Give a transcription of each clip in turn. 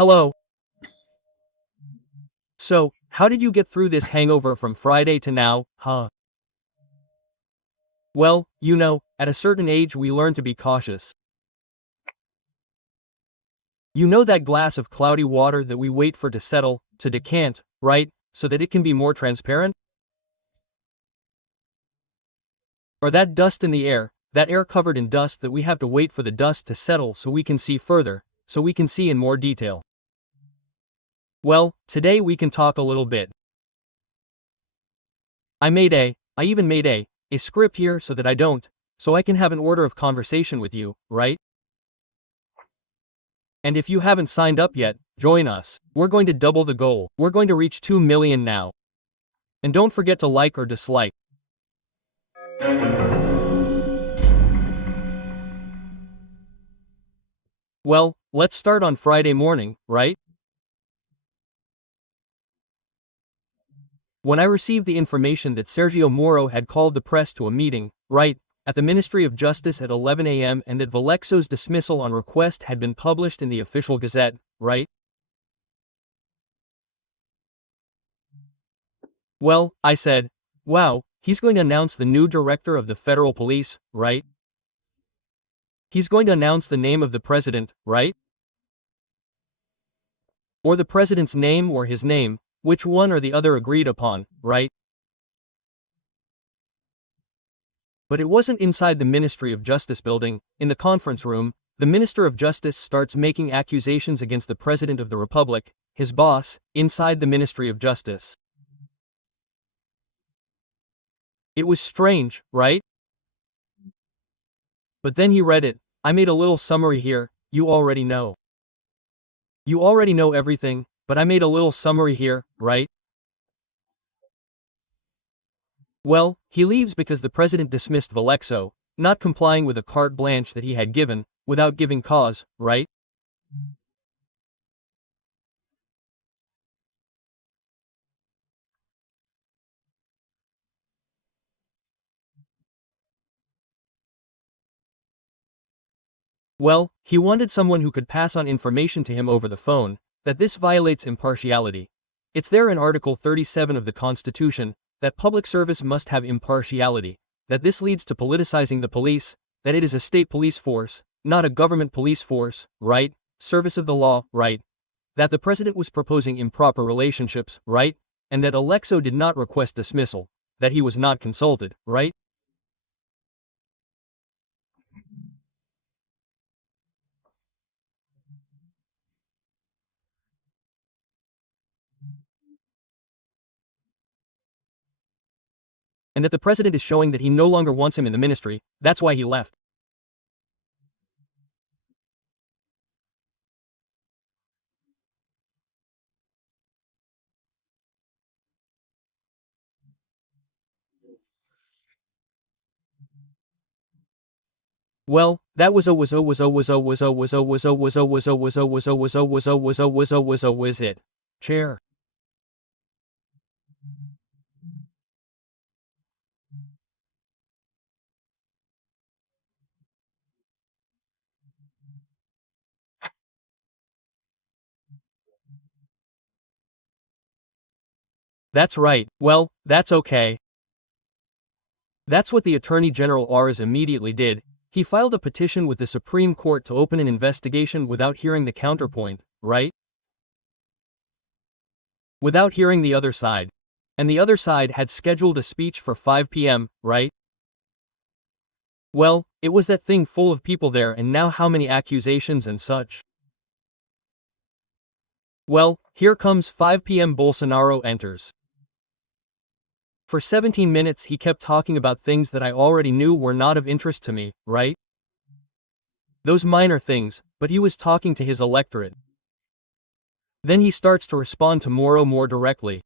Hello. So, how did you get through this hangover from Friday to now, huh? Well, at a certain age we learn to be cautious. You know that glass of cloudy water that we wait for to settle, to decant, right, so that it can be more transparent? Or that dust in the air, that air covered in dust that we have to wait for the dust to settle so we can see further, so we can see in more detail. Well, today we can talk a little bit. I even made a script here so that so I can have an order of conversation with you, right? And if you haven't signed up yet, join us. We're going to double the goal. We're going to reach 2 million now. And don't forget to like or dislike. Well, let's start on Friday morning, right? When I received the information that Sergio Moro had called the press to a meeting, right, at the Ministry of Justice at 11 a.m. and that Valexo's dismissal on request had been published in the official gazette, right? Well, I said, wow, he's going to announce the new director of the federal police, right? He's going to announce the name of the president, right? Or the president's name or his name, which one or the other agreed upon, right? But it wasn't inside the Ministry of Justice building. In the conference room, the Minister of Justice starts making accusations against the President of the Republic, his boss, inside the Ministry of Justice. It was strange, right? But then he read it. I made a little summary here. You already know. You already know everything, but I made a little summary here, right? Well, he leaves because the president dismissed Valexo, not complying with a carte blanche that he had given, without giving cause, right? Well, he wanted someone who could pass on information to him over the phone, that this violates impartiality. It's there in Article 37 of the Constitution, that public service must have impartiality, that this leads to politicizing the police, that it is a state police force, not a government police force, right? Service of the law, right? That the president was proposing improper relationships, right? And that Alexo did not request dismissal, that he was not consulted, right? And that the president is showing that he no longer wants him in the ministry, that's why he left. Well, that was it. Chair. That's right. Well, that's okay. That's what the Attorney General Ars immediately did. He filed a petition with the Supreme Court to open an investigation without hearing the counterpoint, right? Without hearing the other side. And the other side had scheduled a speech for 5 p.m., right? Well, it was that thing full of people there, and now how many accusations and such. Well, here comes 5 p.m. Bolsonaro enters. For 17 minutes he kept talking about things that I already knew were not of interest to me, right? Those minor things, but he was talking to his electorate. Then he starts to respond to Moro more directly.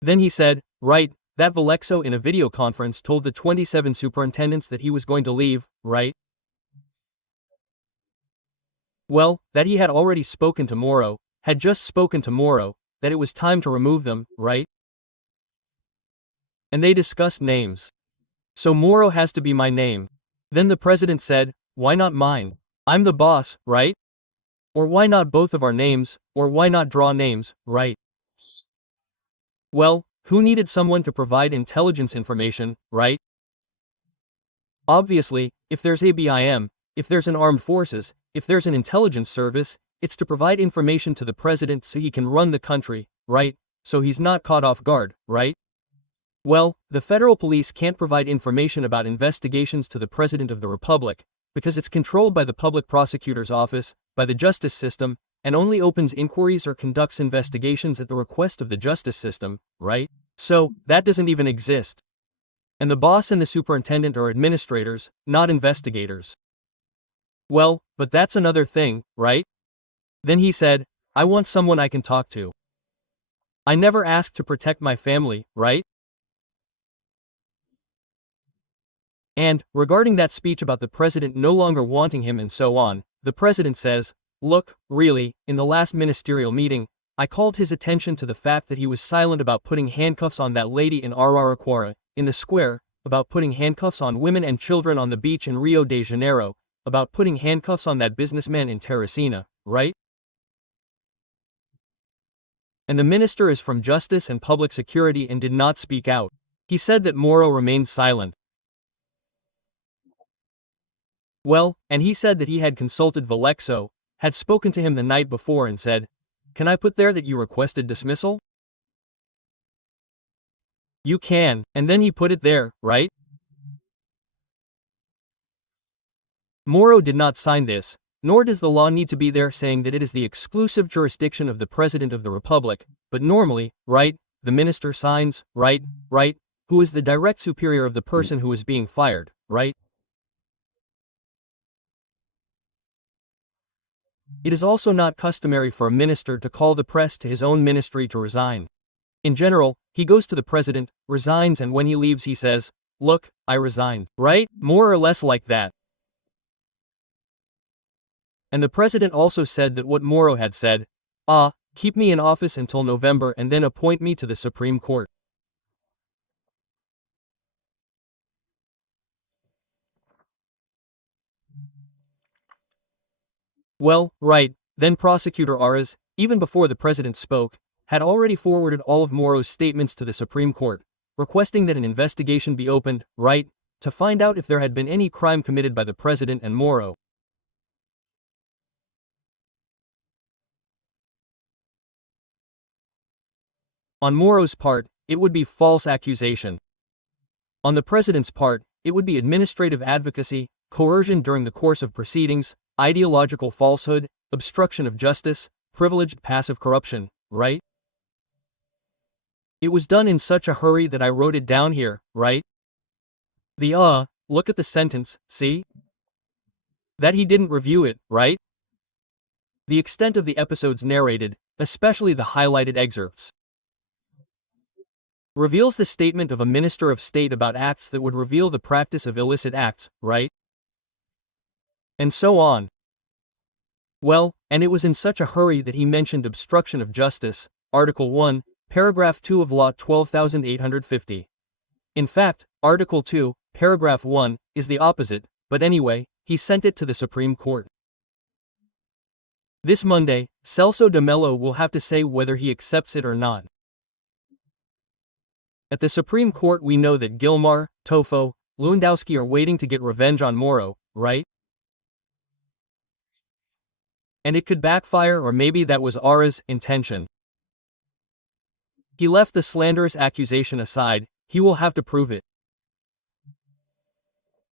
Then he said, right, that Valexo in a video conference told the 27 superintendents that he was going to leave, right? Well, that he had already spoken to Moro, had just spoken to Moro, that it was time to remove them, right? And they discussed names. So Moro has to be my name. Then the president said, why not mine? I'm the boss, right? Or why not both of our names, or why not draw names, right? Well, who needed someone to provide intelligence information, right? Obviously, if there's ABIM, if there's an armed forces, if there's an intelligence service, it's to provide information to the president so he can run the country, right? So he's not caught off guard, right? Well, the federal police can't provide information about investigations to the President of the Republic, because it's controlled by the public prosecutor's office, by the justice system, and only opens inquiries or conducts investigations at the request of the justice system, right? So, that doesn't even exist. And the boss and the superintendent are administrators, not investigators. Well, but that's another thing, right? Then he said, I want someone I can talk to. I never asked to protect my family, right? And, regarding that speech about the president no longer wanting him and so on, the president says, look, really, in the last ministerial meeting, I called his attention to the fact that he was silent about putting handcuffs on that lady in Araraquara, in the square, about putting handcuffs on women and children on the beach in Rio de Janeiro, about putting handcuffs on that businessman in Teresina, right? And the minister is from Justice and Public Security and did not speak out. He said that Moro remained silent. Well, and he said that he had consulted Valexo, had spoken to him the night before and said, can I put there that you requested dismissal? You can, and then he put it there, right? Moro did not sign this, nor does the law need to be there saying that it is the exclusive jurisdiction of the President of the Republic, but normally, right, the minister signs, right, who is the direct superior of the person who is being fired, right? It is also not customary for a minister to call the press to his own ministry to resign. In general, he goes to the president, resigns, and when he leaves he says, look, I resigned, right? More or less like that. And the president also said that what Moro had said, keep me in office until November and then appoint me to the Supreme Court. Well, right, then Prosecutor Aras, even before the president spoke, had already forwarded all of Moro's statements to the Supreme Court, requesting that an investigation be opened, right, to find out if there had been any crime committed by the president and Moro. On Moro's part, it would be false accusation. On the president's part, it would be administrative advocacy, coercion during the course of proceedings, ideological falsehood, obstruction of justice, privileged passive corruption, right? It was done in such a hurry that I wrote it down here, right? Look at the sentence, see? That he didn't review it, right? The extent of the episodes narrated, especially the highlighted excerpts, reveals the statement of a minister of state about acts that would reveal the practice of illicit acts, right? And so on. Well, and it was in such a hurry that he mentioned obstruction of justice, Article 1, Paragraph 2 of Law 12,850. In fact, Article 2, Paragraph 1, is the opposite, but anyway, he sent it to the Supreme Court. This Monday, Celso de Mello will have to say whether he accepts it or not. At the Supreme Court we know that Gilmar, Tofo, Lewandowski are waiting to get revenge on Moro, right? And it could backfire, or maybe that was Aras' intention. He left the slanderous accusation aside, he will have to prove it.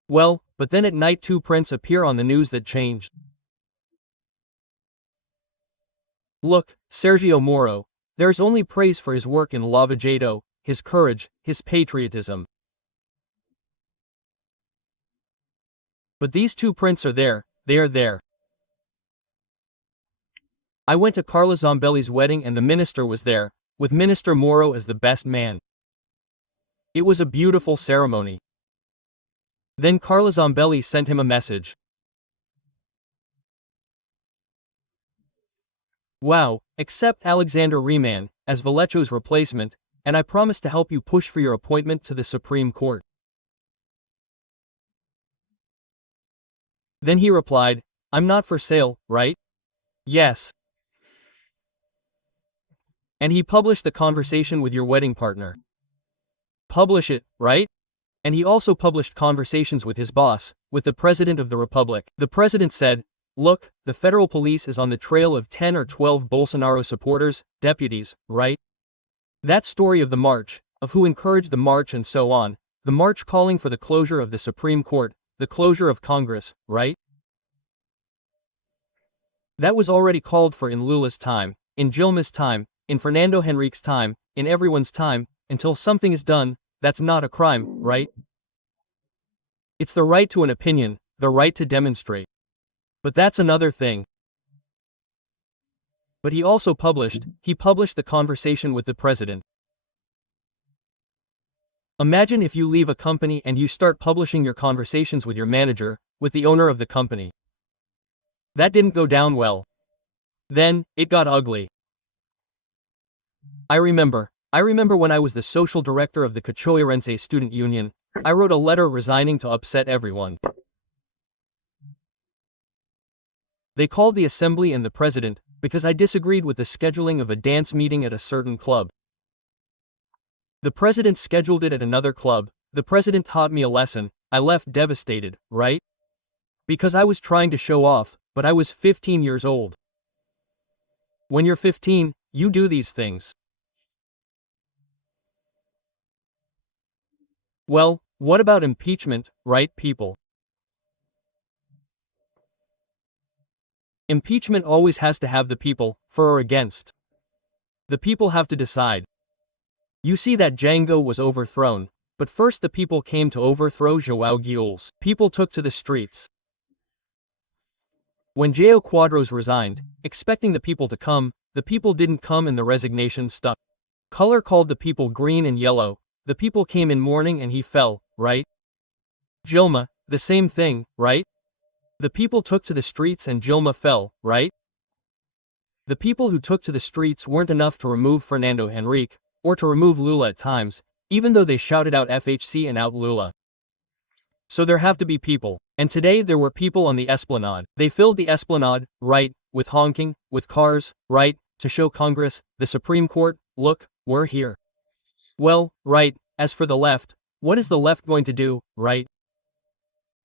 Well, but then at night two prints appear on the news that changed. Look, Sergio Moro, there's only praise for his work in Lava Jato, his courage, his patriotism. But these two prints are there, they are there. I went to Carla Zambelli's wedding and the minister was there, with Minister Moro as the best man. It was a beautiful ceremony. Then Carla Zambelli sent him a message. Wow, accept Alexandre Garcia as Vallecho's replacement, and I promise to help you push for your appointment to the Supreme Court. Then he replied, I'm not for sale, right? Yes. And he published the conversation with your wedding partner. Publish it, right? And he also published conversations with his boss, with the President of the Republic. The President said, "Look, the federal police is on the trail of 10 or 12 Bolsonaro supporters, deputies, right? That story of the march, of who encouraged the march and so on, the march calling for the closure of the Supreme Court, the closure of Congress, right? That was already called for in Lula's time, in Dilma's time, in Fernando Henrique's time, in everyone's time, until something is done, that's not a crime, right? It's the right to an opinion, the right to demonstrate. But that's another thing." But he also published the conversation with the President. Imagine if you leave a company and you start publishing your conversations with your manager, with the owner of the company. That didn't go down well. Then, it got ugly. I remember when I was the social director of the Cachoeirense Student Union, I wrote a letter resigning to upset everyone. They called the assembly and the president, because I disagreed with the scheduling of a dance meeting at a certain club. The president scheduled it at another club, the president taught me a lesson, I left devastated, right? Because I was trying to show off, but I was 15 years old. When you're 15, you do these things. Well, what about impeachment, right, people? Impeachment always has to have the people, for or against. The people have to decide. You see that Django was overthrown, but first the people came to overthrow João Guiul's. People took to the streets. When João Quadros resigned, expecting the people to come, the people didn't come and the resignation stuck. Color called the people green and yellow, the people came in mourning and he fell, right? Dilma, the same thing, right? The people took to the streets and Dilma fell, right? The people who took to the streets weren't enough to remove Fernando Henrique, or to remove Lula at times, even though they shouted out FHC and out Lula. So there have to be people. And today there were people on the esplanade. They filled the esplanade, right, with honking, with cars, right, to show Congress, the Supreme Court, look, we're here. Well, right, as for the left, what is the left going to do, right?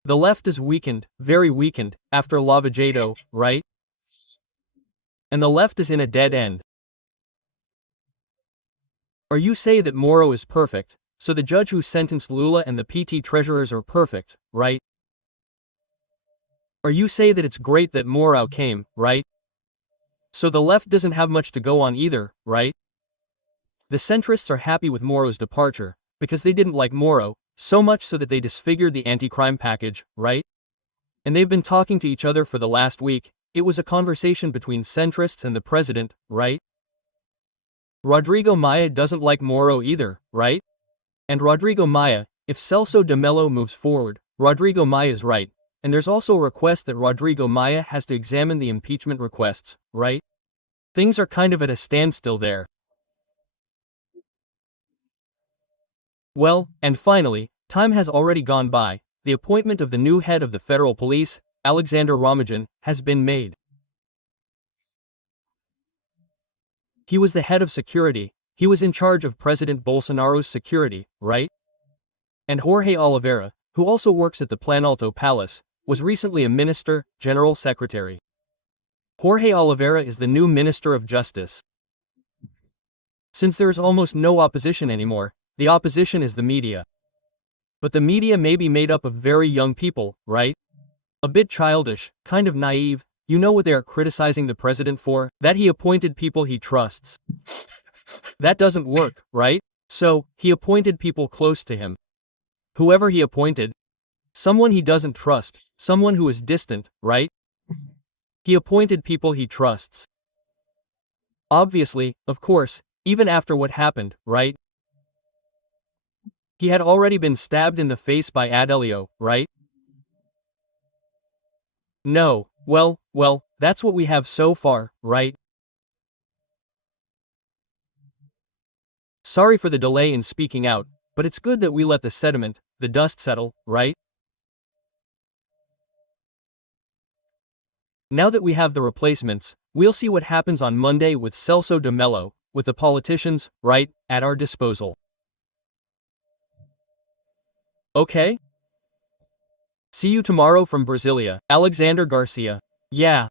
The left is weakened, very weakened, after Lava Jato, right? And the left is in a dead end. Or you say that Moro is perfect, so the judge who sentenced Lula and the PT treasurers are perfect, right? Or you say that it's great that Moro came, right? So the left doesn't have much to go on either, right? The centrists are happy with Moro's departure, because they didn't like Moro, so much so that they disfigured the anti-crime package, right? And they've been talking to each other for the last week, it was a conversation between centrists and the president, right? Rodrigo Maia doesn't like Moro either, right? And Rodrigo Maia, if Celso de Mello moves forward, Rodrigo Maia is right, and there's also a request that Rodrigo Maia has to examine the impeachment requests, right? Things are kind of at a standstill there. Well, and finally, time has already gone by, the appointment of the new head of the federal police, Alexandre Garcia, has been made. He was the head of security, he was in charge of President Bolsonaro's security, right? And Jorge Oliveira, who also works at the Planalto Palace, was recently a minister, general secretary. Jorge Oliveira is the new Minister of Justice. Since there is almost no opposition anymore, the opposition is the media. But the media may be made up of very young people, right? A bit childish, kind of naive, you know what they are criticizing the president for? That he appointed people he trusts. That doesn't work, right? So, he appointed people close to him. Whoever he appointed. Someone he doesn't trust, someone who is distant, right? He appointed people he trusts. Obviously, of course, even after what happened, right? He had already been stabbed in the face by Adelio, right? No, well, that's what we have so far, right? Sorry for the delay in speaking out, but it's good that we let the sediment, the dust settle, right? Now that we have the replacements, We'll see what happens on Monday with Celso de Mello, with the politicians, right, at our disposal. Okay? See you tomorrow from Brasilia, Alexandre Garcia. Yeah.